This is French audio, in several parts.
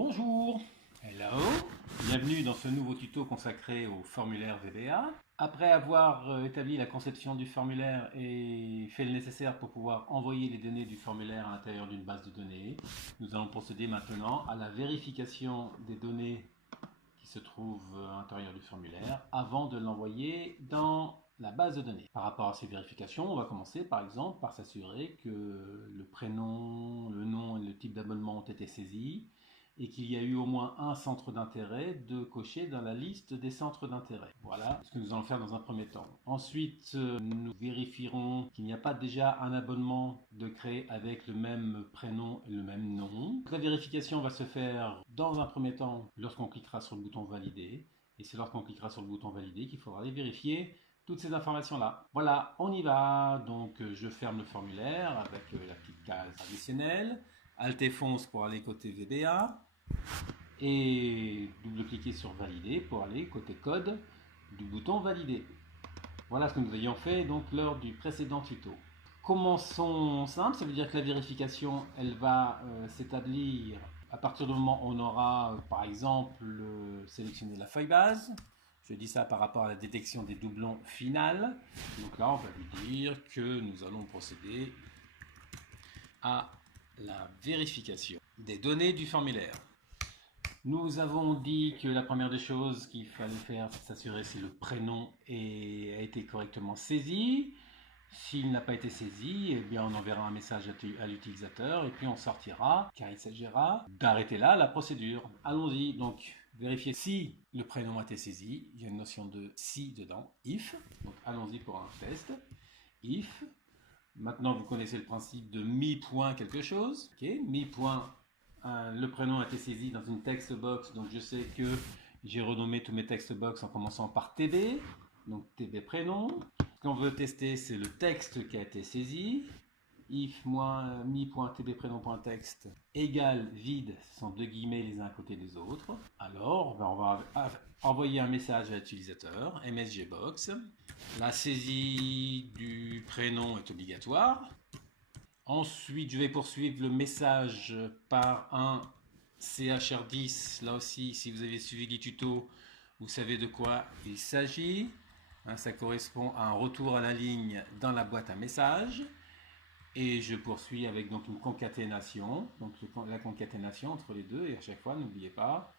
Bonjour, hello, bienvenue dans ce nouveau tuto consacré au formulaire VBA. Après avoir établi la conception du formulaire et fait le nécessaire pour pouvoir envoyer les données du formulaire à l'intérieur d'une base de données, nous allons procéder maintenant à la vérification des données qui se trouvent à l'intérieur du formulaire avant de l'envoyer dans la base de données. Par rapport à ces vérifications, on va commencer par exemple par s'assurer que le prénom, le nom et le type d'abonnement ont été saisis et qu'il y a eu au moins un centre d'intérêt de cocher dans la liste des centres d'intérêt. Voilà ce que nous allons faire dans un premier temps. Ensuite, nous vérifierons qu'il n'y a pas déjà un abonnement de créé avec le même prénom et le même nom. La vérification va se faire dans un premier temps lorsqu'on cliquera sur le bouton valider. Et c'est lorsqu'on cliquera sur le bouton valider qu'il faudra aller vérifier toutes ces informations-là. Voilà, on y va. Donc, je ferme le formulaire avec la petite case additionnelle. Alt et fonce pour aller côté VBA. Et double-cliquer sur valider pour aller côté code du bouton valider. Voilà ce que nous avions fait donc lors du précédent tuto. Commençons simple, ça veut dire que la vérification elle va s'établir à partir du moment où on aura par exemple sélectionné la feuille base. Je dis ça par rapport à la détection des doublons finales. Donc là on va lui dire que nous allons procéder à la vérification des données du formulaire. Nous avons dit que la première des choses qu'il fallait faire, c'est s'assurer si le prénom a été correctement saisi. S'il n'a pas été saisi, eh bien on enverra un message à l'utilisateur et puis on sortira, car il s'agira d'arrêter là la procédure. Allons-y, donc vérifier si le prénom a été saisi. Il y a une notion de si dedans, if. Donc allons-y pour un test. If. Maintenant vous connaissez le principe de mi-point quelque chose. Ok, mi-point. Le prénom a été saisi dans une text box, donc je sais que j'ai renommé tous mes text box en commençant par TB, donc TB prénom. Ce qu'on veut tester, c'est le texte qui a été saisi. If mi.tbprénom.text égale vide, ce sont deux guillemets les uns à côté des autres. Alors, on va envoyer un message à l'utilisateur, msgbox. La saisie du prénom est obligatoire. Ensuite, je vais poursuivre le message par un CHR10. Là aussi, si vous avez suivi les tutos, vous savez de quoi il s'agit. Ça correspond à un retour à la ligne dans la boîte à messages. Et je poursuis avec donc une concaténation. Donc la concaténation entre les deux. Et à chaque fois, n'oubliez pas.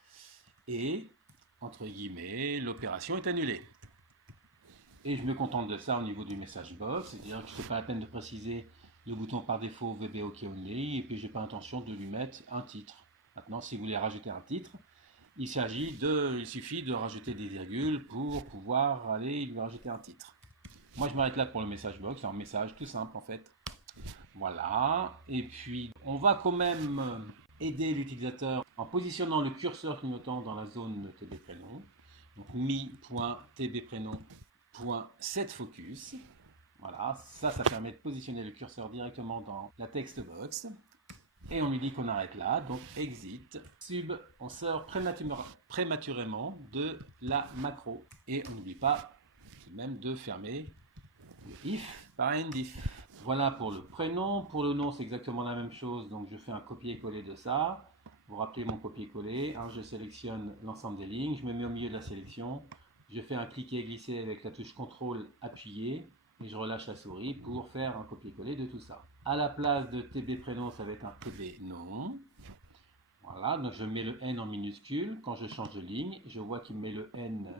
Et, entre guillemets, l'opération est annulée. Et je me contente de ça au niveau du message box. C'est-à-dire que je ne fais pas la peine de préciser le bouton par défaut VB OK Only, et puis j'ai pas intention de lui mettre un titre. Maintenant, si vous voulez rajouter un titre, il suffit de rajouter des virgules pour pouvoir aller lui rajouter un titre. Moi, je m'arrête là pour le message box, c'est un message tout simple en fait. Voilà, et puis on va quand même aider l'utilisateur en positionnant le curseur clignotant dans la zone de tbprénom. Donc mi.tbprénom.setFocus. Voilà, ça permet de positionner le curseur directement dans la text box. Et on lui dit qu'on arrête là, donc exit, sub, on sort prématurément de la macro. Et on n'oublie pas tout de même de fermer le if par endif. Voilà pour le prénom. Pour le nom, c'est exactement la même chose, donc je fais un copier-coller de ça. Vous rappelez mon copier-coller, je sélectionne l'ensemble des lignes, je me mets au milieu de la sélection, je fais un cliquer et glisser avec la touche CTRL appuyé, et je relâche la souris pour faire un copier-coller de tout ça. À la place de TB prénom, ça va être un TB nom. Voilà, donc je mets le N en minuscule. Quand je change de ligne, je vois qu'il met le N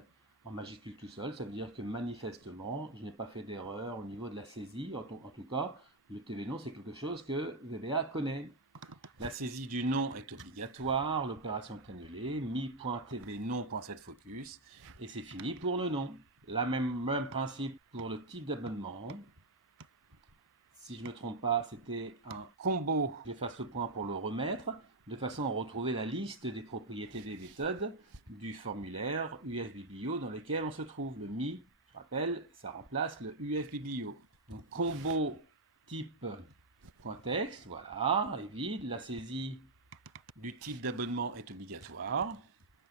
en majuscule tout seul. Ça veut dire que manifestement, je n'ai pas fait d'erreur au niveau de la saisie. En tout cas, le TB nom, c'est quelque chose que VBA connaît. La saisie du nom est obligatoire, l'opération est annulée, mi.tbnom.setFocus, et c'est fini pour le nom. La même principe pour le type d'abonnement. Si je ne me trompe pas, c'était un combo. J'efface le point pour le remettre, de façon à retrouver la liste des propriétés des méthodes du formulaire UFBiblio dans lequel on se trouve. Le mi, je rappelle, ça remplace le UFBiblio. Donc combo type .text, voilà, est vide. La saisie du type d'abonnement est obligatoire.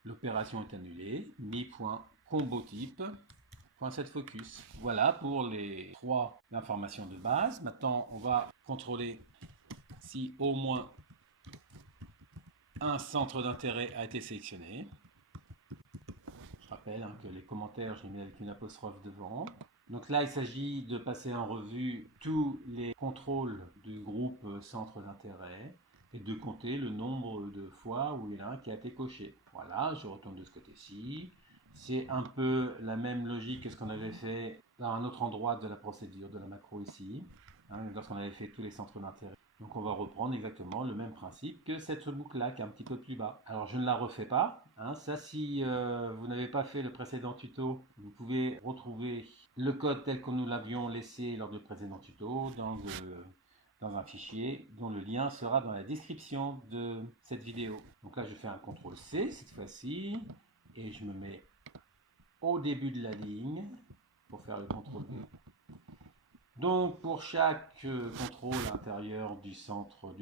L'opération est annulée. Mi.combotype. .setFocus. Voilà pour les trois informations de base. Maintenant, on va contrôler si au moins un centre d'intérêt a été sélectionné. Je rappelle que les commentaires, je les mets avec une apostrophe devant. Donc là, il s'agit de passer en revue tous les contrôles du groupe centre d'intérêt et de compter le nombre de fois où il y en a un qui a été coché. Voilà, je retourne de ce côté-ci. C'est un peu la même logique que ce qu'on avait fait dans un autre endroit de la procédure, de la macro ici, lorsqu'on avait fait tous les centres d'intérêt. Donc on va reprendre exactement le même principe que cette boucle-là qui est un petit peu plus bas. Alors je ne la refais pas. Ça, si vous n'avez pas fait le précédent tuto, vous pouvez retrouver le code tel que nous l'avions laissé lors du précédent tuto dans un fichier dont le lien sera dans la description de cette vidéo. Donc là, je fais un CTRL C cette fois-ci et je me mets au début de la ligne pour faire le CTRL V. Donc pour chaque contrôle intérieur du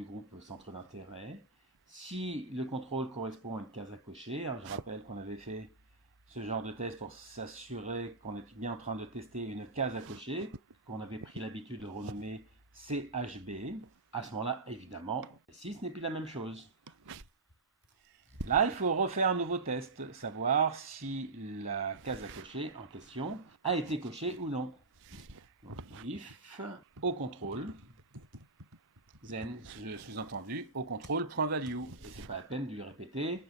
groupe centre d'intérêt, si le contrôle correspond à une case à cocher, je rappelle qu'on avait fait ce genre de test pour s'assurer qu'on était bien en train de tester une case à cocher, qu'on avait pris l'habitude de renommer CHB. À ce moment-là, évidemment, si ce n'est plus la même chose. Là, il faut refaire un nouveau test, savoir si la case à cocher en question a été cochée ou non. Donc, if au contrôle, then, sous-entendu, au contrôle point value. Et c'est pas la peine de lui répéter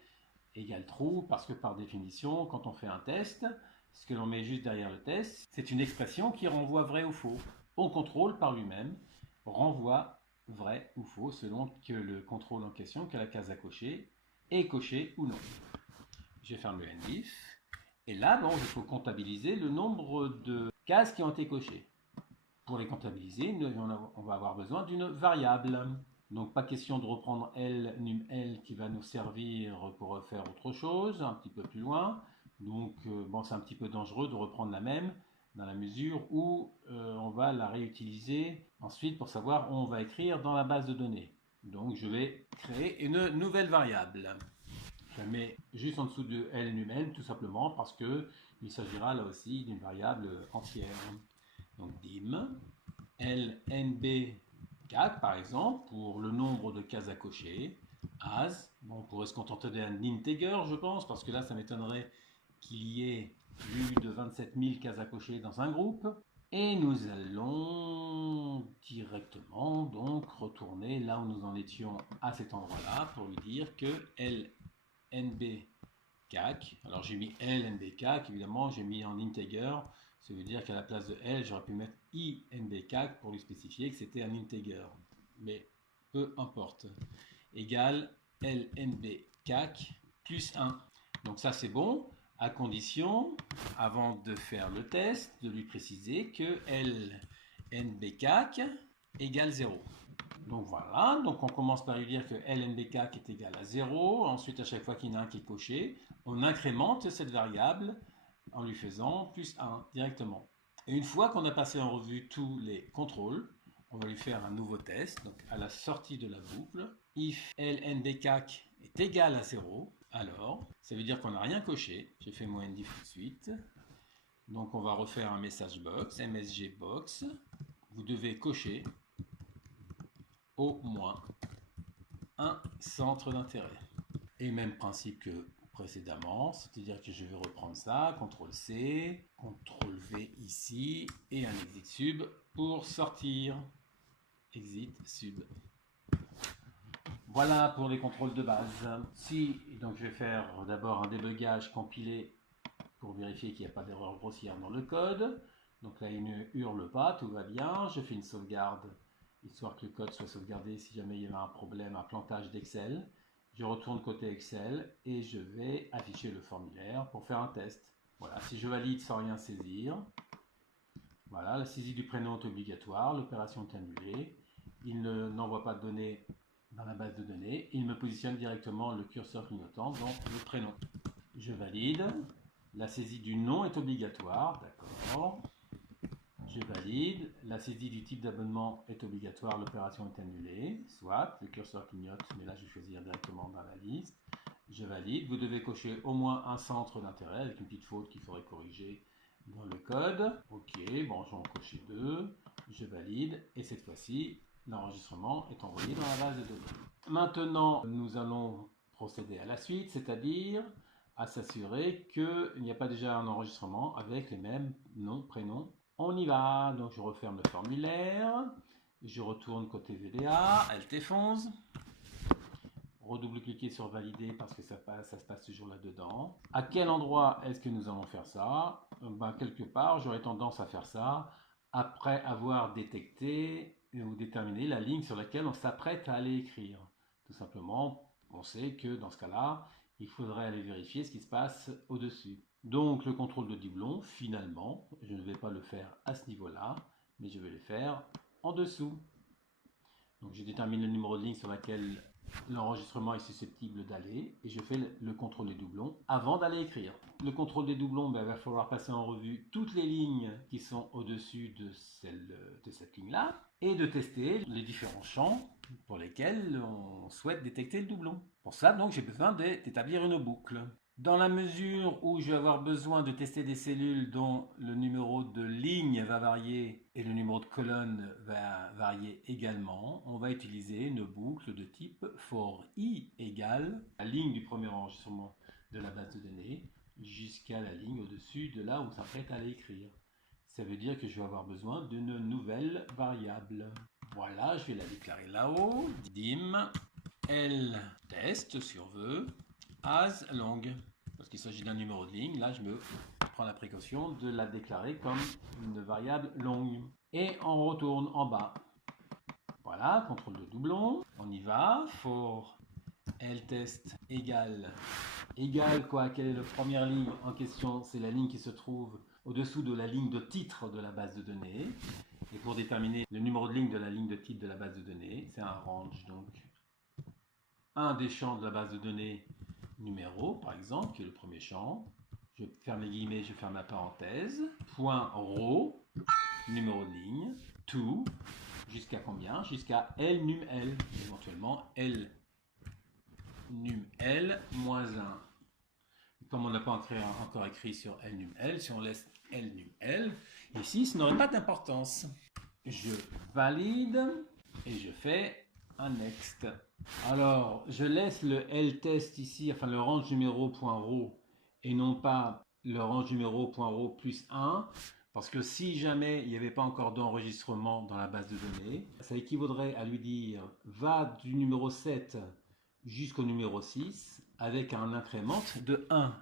égale true, parce que par définition, quand on fait un test, ce que l'on met juste derrière le test, c'est une expression qui renvoie vrai ou faux. Au contrôle par lui-même renvoie vrai ou faux selon que le contrôle en question, que la case à cocher, est coché ou non. Je ferme le endif. Et là, il faut comptabiliser le nombre de cases qui ont été cochées. Pour les comptabiliser, on va avoir besoin d'une variable. Donc pas question de reprendre L, num L qui va nous servir pour faire autre chose, un petit peu plus loin. Donc c'est un petit peu dangereux de reprendre la même dans la mesure où on va la réutiliser ensuite pour savoir où on va écrire dans la base de données. Donc je vais créer une nouvelle variable. Je la mets juste en dessous de L num L tout simplement parce qu'il s'agira là aussi d'une variable entière. Donc dim lnb4 par exemple pour le nombre de cases à cocher as, on pourrait se contenter d'un integer je pense parce que là ça m'étonnerait qu'il y ait plus de 27 000 cases à cocher dans un groupe et nous allons directement donc retourner là où nous en étions à cet endroit là pour lui dire que lnb4, alors j'ai mis lnb4 évidemment j'ai mis en integer. Ça veut dire qu'à la place de L, j'aurais pu mettre INB4 pour lui spécifier que c'était un integer. Mais peu importe. Égale LNB4 plus 1. Donc ça c'est bon, à condition, avant de faire le test, de lui préciser que LNB4 égale 0. Donc voilà, donc on commence par lui dire que LNB4 est égal à 0. Ensuite, à chaque fois qu'il y en a un qui est coché, on incrémente cette variable en lui faisant plus 1 directement. Et une fois qu'on a passé en revue tous les contrôles, on va lui faire un nouveau test. Donc à la sortie de la boucle, if lnb4 est égal à 0, alors ça veut dire qu'on n'a rien coché. J'ai fait mon endif tout de suite. Donc on va refaire un message box, msg box. Vous devez cocher au moins un centre d'intérêt. Et même principe que précédemment, c'est-à-dire que je vais reprendre ça, CTRL C, CTRL V ici, et un exit sub pour sortir. Exit sub. Voilà pour les contrôles de base. Si, donc je vais faire d'abord un débugage compilé pour vérifier qu'il n'y a pas d'erreur grossière dans le code. Donc là, il ne hurle pas, tout va bien. Je fais une sauvegarde, histoire que le code soit sauvegardé si jamais il y avait un problème, un plantage d'Excel. Je retourne côté Excel et je vais afficher le formulaire pour faire un test. Voilà, si je valide sans rien saisir, voilà, la saisie du prénom est obligatoire, l'opération est annulée. Il n'envoie pas de données dans la base de données. Il me positionne directement le curseur clignotant dans le prénom. Je valide. La saisie du nom est obligatoire, d'accord. Je valide. La saisie du type d'abonnement est obligatoire, l'opération est annulée. Soit, le curseur clignote, mais là je vais choisir directement dans la liste. Je valide. Vous devez cocher au moins un centre d'intérêt avec une petite faute qu'il faudrait corriger dans le code. Ok, bon, j'en cocher deux. Je valide. Et cette fois-ci, l'enregistrement est envoyé dans la base de données. Maintenant, nous allons procéder à la suite, c'est-à-dire à s'assurer qu'il n'y a pas déjà un enregistrement avec les mêmes noms, prénoms. On y va, donc je referme le formulaire, je retourne côté VBA, Alt-F11, redouble-cliquer sur valider parce que ça se passe toujours là-dedans. À quel endroit est-ce que nous allons faire ça? Quelque part, j'aurais tendance à faire ça après avoir détecté ou déterminé la ligne sur laquelle on s'apprête à aller écrire. Tout simplement, on sait que dans ce cas-là, il faudrait aller vérifier ce qui se passe au-dessus. Donc le contrôle de doublon, finalement, je ne vais pas le faire à ce niveau-là, mais je vais le faire en dessous. Donc je détermine le numéro de ligne sur laquelle l'enregistrement est susceptible d'aller et je fais le contrôle des doublons avant d'aller écrire. Le contrôle des doublons, il va falloir passer en revue toutes les lignes qui sont au-dessus de cette ligne-là et de tester les différents champs pour lesquels on souhaite détecter le doublon. Pour ça, donc, j'ai besoin d'établir une boucle. Dans la mesure où je vais avoir besoin de tester des cellules dont le numéro de ligne va varier et le numéro de colonne va varier également, on va utiliser une boucle de type for i égale la ligne du premier enregistrement de la base de données jusqu'à la ligne au-dessus de là où on s'apprête à l'écrire. Ça veut dire que je vais avoir besoin d'une nouvelle variable. Voilà, je vais la déclarer là-haut. dim L test sur vœu as long. Parce qu'il s'agit d'un numéro de ligne, là je me prends la précaution de la déclarer comme une variable longue. Et on retourne en bas. Voilà, contrôle de doublon. On y va. For L test égale quoi? Quelle est la première ligne en question? C'est la ligne qui se trouve au-dessous de la ligne de titre de la base de données. Et pour déterminer le numéro de ligne de la ligne de titre de la base de données, c'est un range. Donc, un des champs de la base de données numéro, par exemple, qui est le premier champ. Je ferme les guillemets, je ferme la parenthèse. Point row, numéro de ligne, to, jusqu'à combien? Jusqu'à L num L, éventuellement L num L moins 1. Comme on n'a pas encore écrit sur L num L, si on laisse L num L, ici, ça n'aurait pas d'importance. Je valide et je fais un next. Alors, je laisse le L test ici, enfin le range numéro.row et non pas le range numéro.row plus 1, parce que si jamais il n'y avait pas encore d'enregistrement dans la base de données, ça équivaudrait à lui dire va du numéro 7 jusqu'au numéro 6 avec un incrément de 1.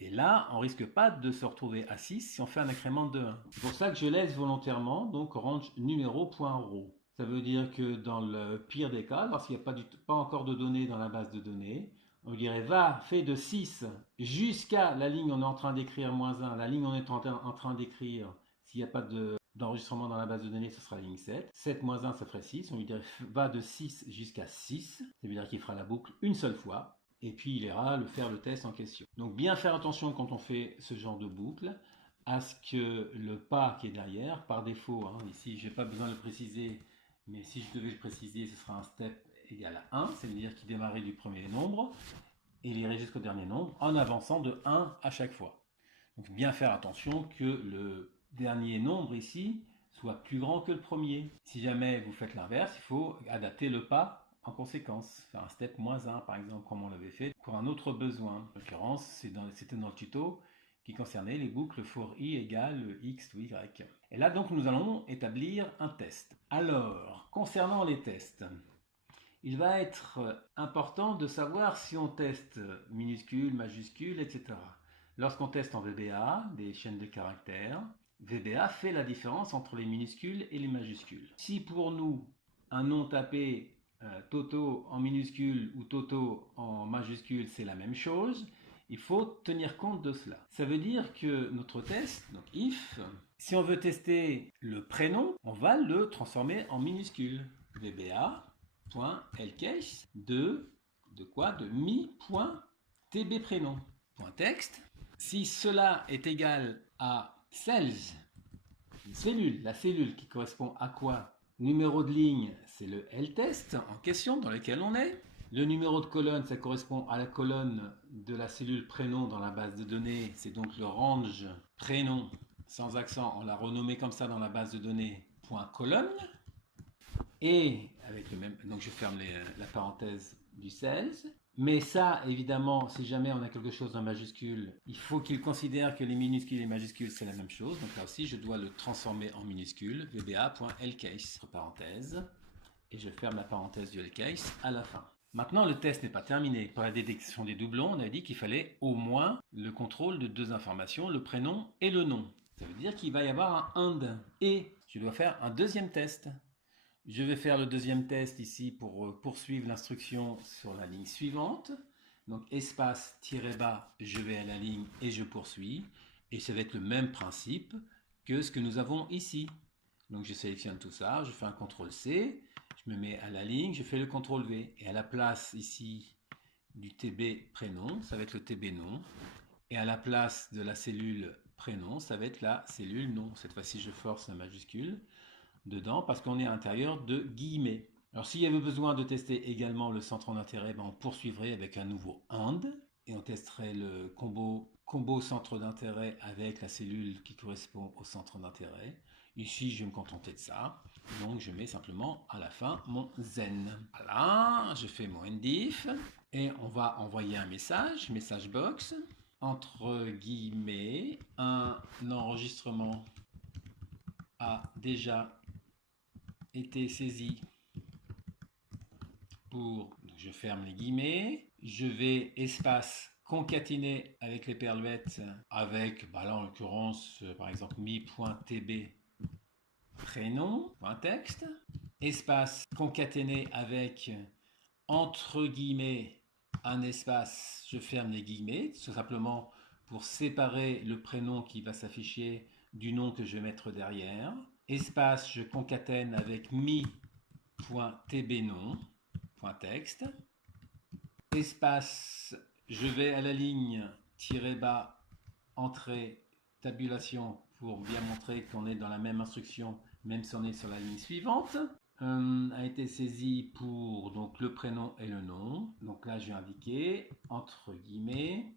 Et là, on risque pas de se retrouver à 6 si on fait un incrément de 1. C'est pour ça que je laisse volontairement donc range numéro.row. Ça veut dire que dans le pire des cas, lorsqu'il n'y a pas encore de données dans la base de données, on dirait va, fait de 6 jusqu'à la ligne on est en train d'écrire moins 1, la ligne on est en train d'écrire, s'il n'y a pas d'enregistrement dans la base de données, ce sera la ligne 7. 7 moins 1, ça ferait 6. On lui dirait va de 6 jusqu'à 6. Ça veut dire qu'il fera la boucle une seule fois. Et puis il ira faire le test en question. Donc bien faire attention quand on fait ce genre de boucle à ce que le pas qui est derrière, par défaut, ici je n'ai pas besoin de le préciser, mais si je devais le préciser, ce sera un step égal à 1, c'est-à-dire qu'il démarrait du premier nombre et il irait jusqu'au dernier nombre en avançant de 1 à chaque fois. Donc bien faire attention que le dernier nombre ici soit plus grand que le premier. Si jamais vous faites l'inverse, il faut adapter le pas en conséquence, faire un step moins 1 par exemple, comme on l'avait fait pour un autre besoin. En l'occurrence, c'était dans le tuto qui concernait les boucles for i égale x ou y. Et là donc nous allons établir un test. Alors, concernant les tests, il va être important de savoir si on teste minuscules, majuscules, etc. Lorsqu'on teste en VBA, des chaînes de caractères, VBA fait la différence entre les minuscules et les majuscules. Si pour nous, un nom tapé Toto en minuscule ou Toto en majuscule, c'est la même chose, il faut tenir compte de cela. Ça veut dire que notre test, donc if, si on veut tester le prénom, on va le transformer en minuscule. VBA.lcase de quoi? De mi.tb prénom. Texte. Si cela est égal à cells, une cellule, la cellule qui correspond à quoi? Numéro de ligne, c'est le L-test en question dans lequel on est. Le numéro de colonne, ça correspond à la colonne de la cellule prénom dans la base de données. C'est donc le range prénom sans accent. On l'a renommé comme ça dans la base de données .colonne. Et avec le même, donc je ferme la parenthèse du cells. Mais ça, évidemment, si jamais on a quelque chose en majuscule, il faut qu'il considère que les minuscules et les majuscules, c'est la même chose. Donc là aussi, je dois le transformer en minuscule, vba.lcase, entre parenthèses, et je ferme la parenthèse du lcase à la fin. Maintenant, le test n'est pas terminé. Pour la détection des doublons, on a dit qu'il fallait au moins le contrôle de deux informations, le prénom et le nom. Ça veut dire qu'il va y avoir un AND. Et je dois faire un deuxième test. Je vais faire le deuxième test ici pour poursuivre l'instruction sur la ligne suivante. Donc espace tiré bas, je vais à la ligne et je poursuis. Et ça va être le même principe que ce que nous avons ici. Donc je sélectionne tout ça, je fais un CTRL C, je me mets à la ligne, je fais le CTRL V. Et à la place ici du TB prénom, ça va être le TB nom. Et à la place de la cellule prénom, ça va être la cellule nom. Cette fois-ci, je force la majuscule dedans parce qu'on est à l'intérieur de guillemets. Alors s'il y avait besoin de tester également le centre d'intérêt, on poursuivrait avec un nouveau AND et on testerait le combo centre d'intérêt avec la cellule qui correspond au centre d'intérêt. Ici, je vais me contenter de ça. Donc, je mets simplement à la fin mon zen. Voilà, je fais mon endif et on va envoyer un message box, entre guillemets, un enregistrement a déjà été saisi pour, je ferme les guillemets, je vais espace concaténer avec les perluettes avec, là en l'occurrence, par exemple mi.tb prénom.texte, espace concaténer avec entre guillemets un espace, je ferme les guillemets, tout simplement pour séparer le prénom qui va s'afficher du nom que je vais mettre derrière. Espace, je concatène avec mi.tbnom.texte. Espace, je vais à la ligne tirer bas, entrée, tabulation pour bien montrer qu'on est dans la même instruction, même si on est sur la ligne suivante. A été saisi pour donc le prénom et le nom. Donc là, je vais indiquer entre guillemets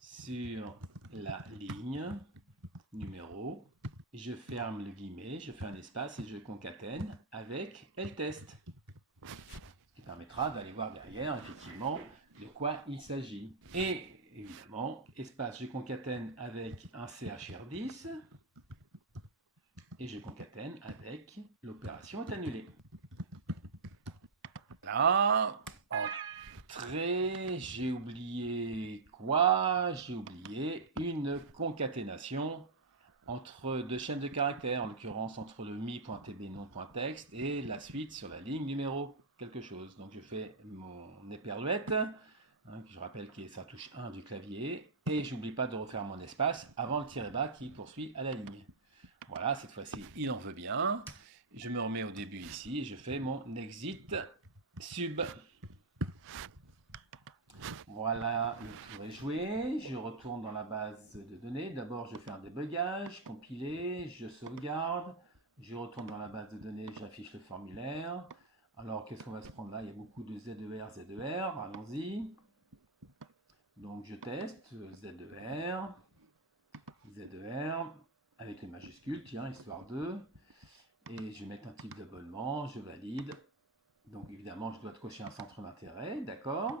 sur la ligne numéro. Je ferme le guillemet, je fais un espace et je concatène avec ltest. Ce qui permettra d'aller voir derrière effectivement de quoi il s'agit. Et évidemment, espace, je concatène avec un CHR10 et je concatène avec l'opération est annulée. Là, entrée, j'ai oublié quoi? J'ai oublié une concaténation entre deux chaînes de caractères, en l'occurrence entre le mi.tbnom.texte et la suite sur la ligne numéro quelque chose. Donc je fais mon éperluette, je rappelle que ça touche 1 du clavier, et j'oublie pas de refaire mon espace avant le tiret bas qui poursuit à la ligne. Voilà, cette fois-ci il en veut bien. Je me remets au début ici et je fais mon exit sub. Voilà, le tour est joué. Je retourne dans la base de données. D'abord, je fais un débugage, compiler, je sauvegarde. Je retourne dans la base de données, j'affiche le formulaire. Alors, qu'est-ce qu'on va se prendre là? Il y a beaucoup de ZER, ZER. Allons-y. Donc, je teste ZER, ZER, avec les majuscules, tiens, histoire de. Et je vais mettre un type d'abonnement, je valide. Donc, évidemment, je dois cocher un centre d'intérêt, d'accord?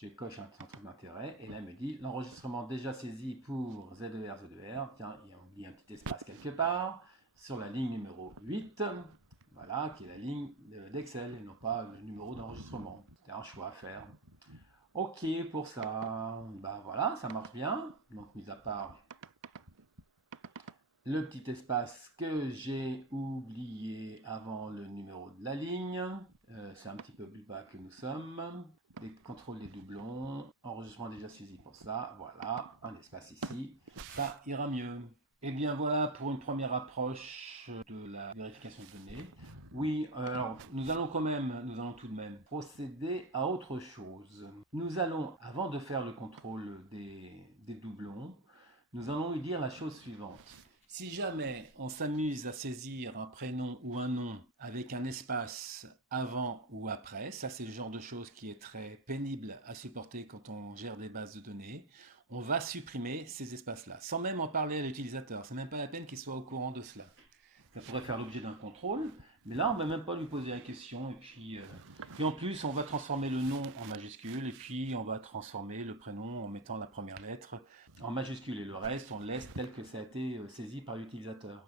Je coche un centre d'intérêt et là il me dit l'enregistrement déjà saisi pour ZER, ZER. Tiens, il a oublié un petit espace quelque part sur la ligne numéro 8, voilà, qui est la ligne d'Excel et non pas le numéro d'enregistrement. C'était un choix à faire. Ok pour ça, voilà, ça marche bien. Donc mis à part le petit espace que j'ai oublié avant le numéro de la ligne, c'est un petit peu plus bas que nous sommes. Les contrôles des doublons, enregistrement déjà saisi pour ça, voilà, un espace ici, ça ira mieux. Et bien voilà pour une première approche de la vérification de données. Oui, alors nous allons tout de même procéder à autre chose. Nous allons, avant de faire le contrôle des doublons, nous allons lui dire la chose suivante. Si jamais on s'amuse à saisir un prénom ou un nom avec un espace avant ou après, ça c'est le genre de chose qui est très pénible à supporter quand on gère des bases de données, on va supprimer ces espaces-là, sans même en parler à l'utilisateur. C'est même pas la peine qu'il soit au courant de cela. Ça pourrait faire l'objet d'un contrôle, Mais là, on ne va même pas lui poser la question. Puis en plus, on va transformer le nom en majuscule. Et puis, on va transformer le prénom en mettant la première lettre en majuscule. Et le reste, on le laisse tel que ça a été saisi par l'utilisateur.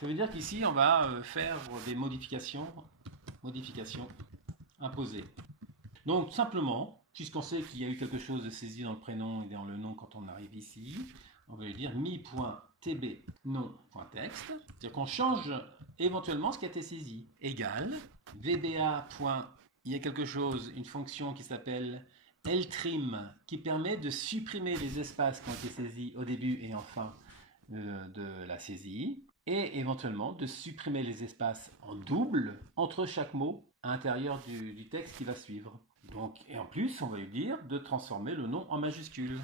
Ça veut dire qu'ici, on va faire des modifications imposées. Donc, simplement, puisqu'on sait qu'il y a eu quelque chose de saisi dans le prénom et dans le nom quand on arrive ici, on va lui dire mi.tb nom.text. C'est-à-dire qu'on change éventuellement ce qui a été saisi. Égale vba. Il y a quelque chose, une fonction qui s'appelle ltrim, qui permet de supprimer les espaces qui ont été saisis au début et en fin de la saisie, et éventuellement de supprimer les espaces en double entre chaque mot à l'intérieur du texte qui va suivre. Donc, et en plus, on va lui dire de transformer le nom en majuscule.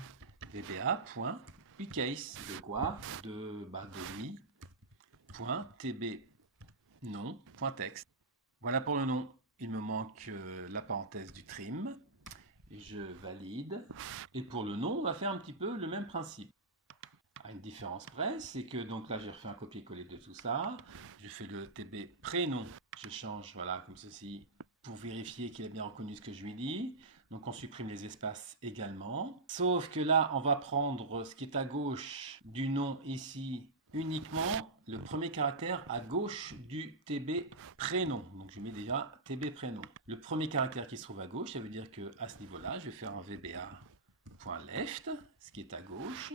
vba.ucase. De quoi? De mi.tb nom.text. Voilà pour le nom. Il me manque la parenthèse du trim. Je valide. Et pour le nom, on va faire un petit peu le même principe. À une différence près, c'est que donc là j'ai refait un copier-coller de tout ça. Je fais le tb prénom. Je change, voilà, comme ceci, pour vérifier qu'il a bien reconnu ce que je lui dis. Donc on supprime les espaces également. Sauf que là, on va prendre ce qui est à gauche du nom ici, uniquement le premier caractère à gauche du tb prénom. Donc je mets déjà tb prénom. Le premier caractère qui se trouve à gauche, ça veut dire que à ce niveau-là, je vais faire un vba.left, ce qui est à gauche.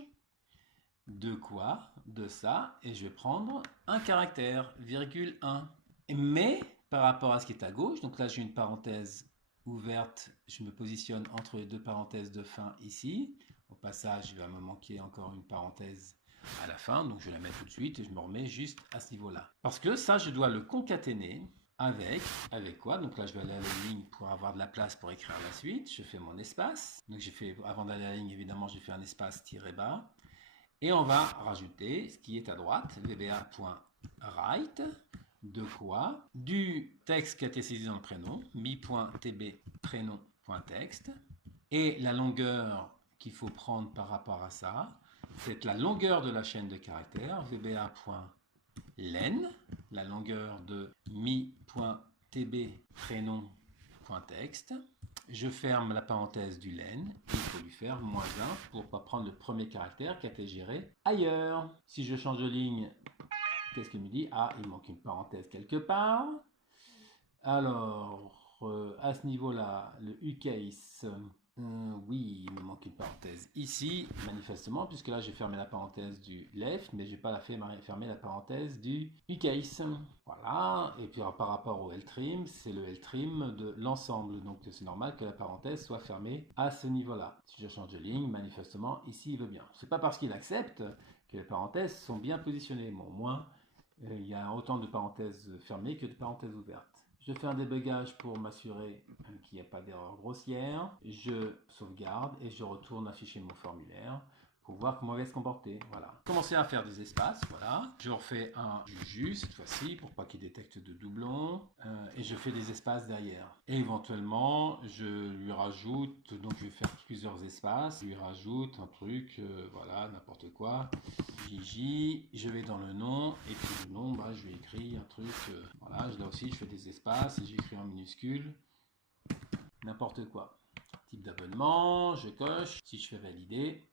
De quoi? De ça, et je vais prendre un caractère, virgule 1. Mais par rapport à ce qui est à gauche, donc là j'ai une parenthèse ouverte, je me positionne entre les deux parenthèses de fin ici. Au passage, il va me manquer encore une parenthèse à la fin, donc je la mets tout de suite et je me remets juste à ce niveau-là. Parce que ça, je dois le concaténer avec quoi? Donc là, je vais aller à la ligne pour avoir de la place pour écrire la suite. Je fais mon espace. Donc j'ai fait, avant d'aller à la ligne, évidemment, j'ai fait un espace tiré bas. Et on va rajouter ce qui est à droite, vba.write, de quoi? Du texte qui a été saisi dans le prénom, mi.tb prénom.text. Et la longueur qu'il faut prendre par rapport à ça, c'est la longueur de la chaîne de caractères, vba.len, la longueur de mi.tb prénom.text. Je ferme la parenthèse du len, et il faut lui faire -1 pour ne pas prendre le premier caractère qui a été géré ailleurs. Si je change de ligne, qu'est-ce qu'il me dit? Ah, il manque une parenthèse quelque part. Alors, à ce niveau-là, le ucase, oui, il me manque une parenthèse ici, manifestement, puisque là j'ai fermé la parenthèse du left, mais je n'ai pas fermé la parenthèse du ucase. Voilà, et puis par rapport au ltrim, c'est le ltrim de l'ensemble, donc c'est normal que la parenthèse soit fermée à ce niveau-là. Si je change de ligne, manifestement, ici il veut bien. C'est pas parce qu'il accepte que les parenthèses sont bien positionnées, mais au moins il y a autant de parenthèses fermées que de parenthèses ouvertes. Je fais un débugage pour m'assurer qu'il n'y a pas d'erreur grossière. Je sauvegarde et je retourne afficher mon formulaire pour voir comment il va se comporter. Voilà. Commencer à faire des espaces. Voilà. Je refais un juju cette fois-ci pour pas qu'il détecte de doublons. Et je fais des espaces derrière. Et éventuellement, je lui rajoute, donc je vais faire plusieurs espaces. Je lui rajoute un truc, voilà, n'importe quoi. JJ, je vais dans le nom, et puis le nom, bah, je lui écris un truc, voilà, là aussi je fais des espaces, et j'écris en minuscule, n'importe quoi. Type d'abonnement, je coche, si je fais valider,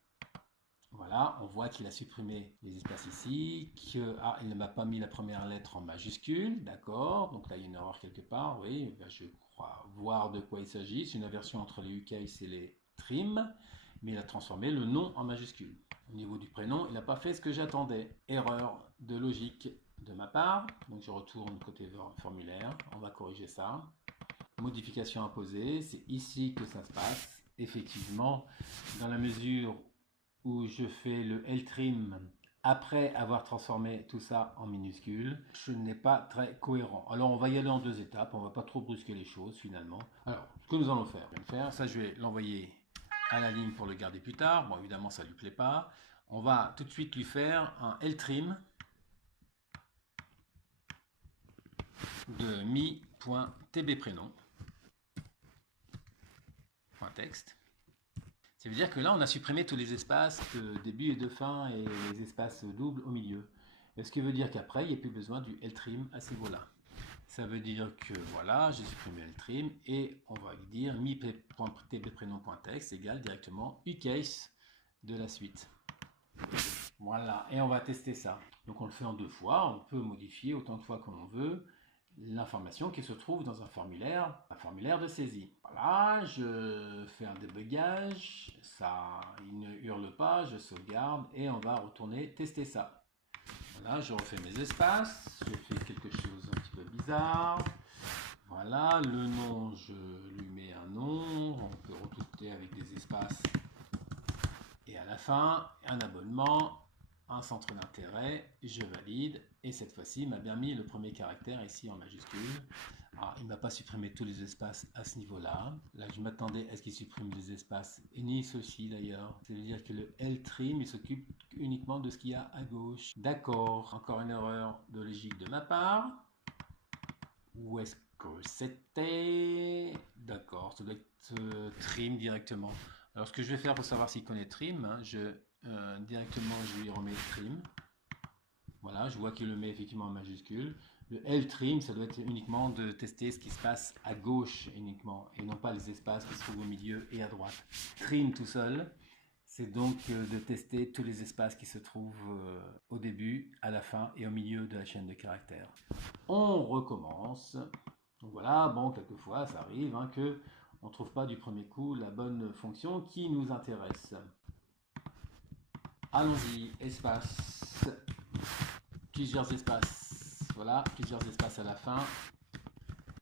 voilà, on voit qu'il a supprimé les espaces ici, il ne m'a pas mis la première lettre en majuscule, d'accord, donc là il y a une erreur quelque part, oui, je crois voir de quoi il s'agit, c'est une inversion entre les ucase et les trim, mais il a transformé le nom en majuscule. Au niveau du prénom, il n'a pas fait ce que j'attendais. Erreur de logique de ma part. Donc je retourne côté formulaire. On va corriger ça. Modification imposée. C'est ici que ça se passe. Effectivement, dans la mesure où je fais le ltrim après avoir transformé tout ça en minuscule, ce n'est pas très cohérent. Alors on va y aller en 2 étapes. On ne va pas trop brusquer les choses finalement. Alors, ce que nous allons faire, ça je vais l'envoyer à la ligne pour le garder plus tard. Bon, évidemment, ça ne lui plaît pas. On va tout de suite lui faire un ltrim de mi.tbprénom.text. Ça veut dire que là, on a supprimé tous les espaces de début et de fin et les espaces doubles au milieu. Ce qui veut dire qu'après, il n'y a plus besoin du ltrim à ce niveau-là. Ça veut dire que voilà, j'ai supprimé le trim et on va lui dire mi.tbprénom.text égale directement ucase de la suite. Voilà, et on va tester ça. Donc on le fait en 2 fois, on peut modifier autant de fois que l'on veut l'information qui se trouve dans un formulaire de saisie. Voilà, je fais un débugage, ça il ne hurle pas, je sauvegarde et on va retourner tester ça. Voilà, je refais mes espaces, je fais quelque chose un petit peu bizarre. Voilà, le nom, je lui mets un nom, on peut retoucher avec des espaces. Et à la fin, un abonnement, un centre d'intérêt, je valide. Et cette fois-ci, il m'a bien mis le premier caractère ici en majuscule. Alors, il ne m'a pas supprimé tous les espaces à ce niveau-là. Là, je m'attendais à ce qu'il supprime les espaces, et ni ceci d'ailleurs. Ça veut dire que le L-trim, il s'occupe uniquement de ce qu'il y a à gauche. D'accord, encore une erreur de logique de ma part. Où est-ce que c'était? D'accord, ça doit être trim directement. Alors, ce que je vais faire pour savoir s'il connaît trim, hein, directement, je lui remets trim. Voilà, je vois qu'il le met effectivement en majuscule. Le L-trim, ça doit être uniquement de tester ce qui se passe à gauche uniquement, et non pas les espaces qui se trouvent au milieu et à droite. Trim tout seul, c'est donc de tester tous les espaces qui se trouvent au début, à la fin et au milieu de la chaîne de caractères. On recommence. Donc voilà, bon, quelquefois ça arrive hein, que on ne trouve pas du premier coup la bonne fonction qui nous intéresse. Allons-y, espace, plusieurs espaces, voilà, plusieurs espaces à la fin,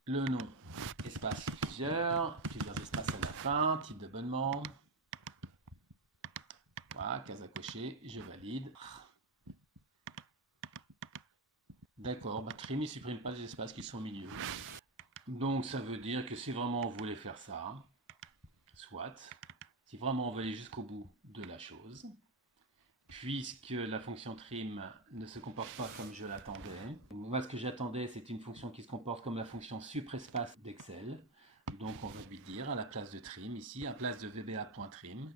le nom, espace plusieurs espaces à la fin, type d'abonnement, voilà, case à cocher, je valide. D'accord, bah, trim il supprime pas les espaces qui sont au milieu. Donc ça veut dire que si vraiment on voulait faire ça, soit, si vraiment on veut aller jusqu'au bout de la chose, puisque la fonction trim ne se comporte pas comme je l'attendais. Moi, ce que j'attendais, c'est une fonction qui se comporte comme la fonction suprespace d'Excel. Donc, on va lui dire à la place de trim, ici, à la place de vba.trim,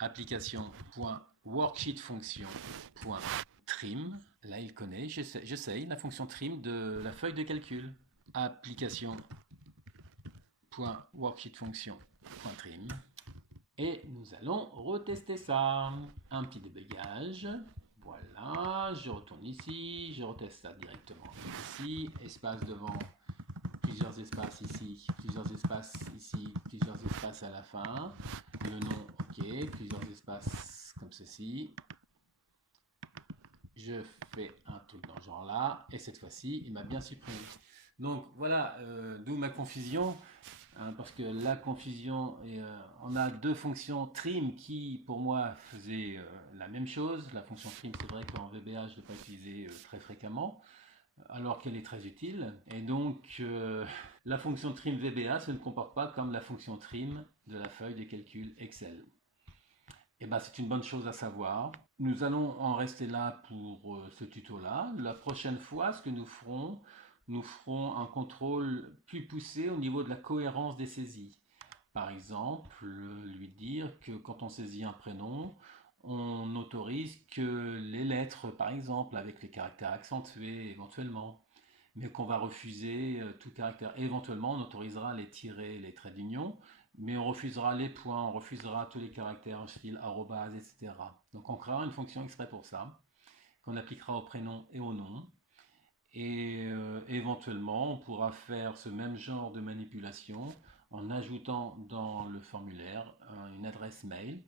application.worksheetfunction.trim. Là, il connaît, j'essaye la fonction trim de la feuille de calcul. Application.worksheetfunction.trim. Et nous allons retester ça. Un petit débugage. Voilà, je retourne ici, je reteste ça directement ici. Espace devant, plusieurs espaces ici, plusieurs espaces ici, plusieurs espaces à la fin. Le nom, ok, plusieurs espaces comme ceci. Je fais un truc dans ce genre là, et cette fois-ci, il m'a bien supprimé. Donc voilà, d'où ma confusion. Parce que la confusion, on a deux fonctions trim qui pour moi faisaient la même chose. La fonction trim, c'est vrai qu'en VBA je ne l'ai pas utilisée très fréquemment, alors qu'elle est très utile. Et donc la fonction trim VBA se ne comporte pas comme la fonction trim de la feuille de calcul Excel. Et ben, c'est une bonne chose à savoir. Nous allons en rester là pour ce tuto-là. La prochaine fois, ce que nous ferons un contrôle plus poussé au niveau de la cohérence des saisies. Par exemple, lui dire que quand on saisit un prénom, on n'autorise que les lettres, par exemple, avec les caractères accentués éventuellement, mais qu'on va refuser tout caractère. Éventuellement, on autorisera les tirets, les traits d'union, mais on refusera les points, on refusera tous les caractères, fil, arrobase, etc. Donc on créera une fonction exprès pour ça, qu'on appliquera au prénom et au nom. Et éventuellement, on pourra faire ce même genre de manipulation en ajoutant dans le formulaire une adresse mail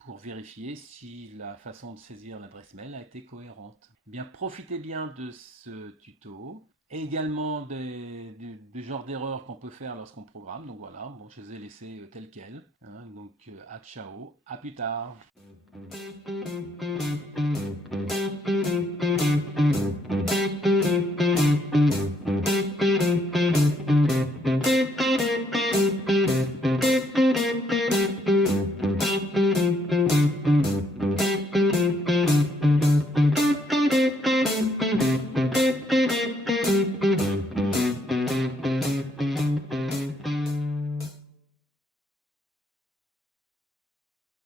pour vérifier si la façon de saisir l'adresse mail a été cohérente. Eh bien, profitez bien de ce tuto. Et également du genre d'erreurs qu'on peut faire lorsqu'on programme. Donc voilà, bon, je les ai laissés tels quels. Hein, donc à ciao, à plus tard.